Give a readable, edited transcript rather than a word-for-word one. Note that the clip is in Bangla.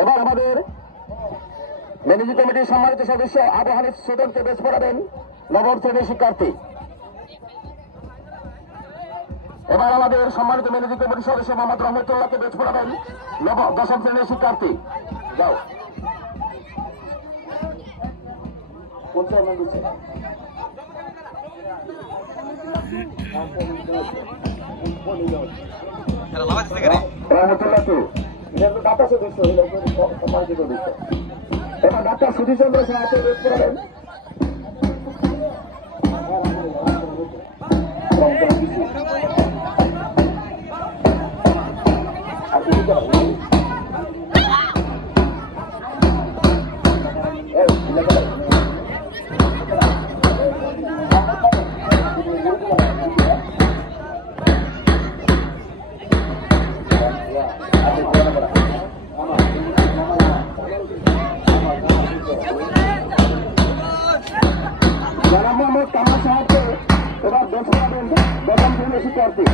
এবার আমাদের ম্যানেজিং কমিটির সম্মানিত সদস্য আবু হানিফ সুদনকে বেশ পড়াবেন নবম শ্রেণীর শিক্ষার্থী। এবার আমাদের সম্মানিত ম্যানেজিং কমিটির সদস্য মোহাম্মদ রহমতুল্লাহকে বেশ পড়াবেন দশম শ্রেণীর শিক্ষার্থী। যাও এবার ডাক্তার সুধীরচন্দ্র সাহাকে বেশ পড়াবেন জনাব মোহাম্মদ কামাল সাহাকে এবার বেশ পড়াবেন দশম শ্রেণীর শিক্ষার্থী।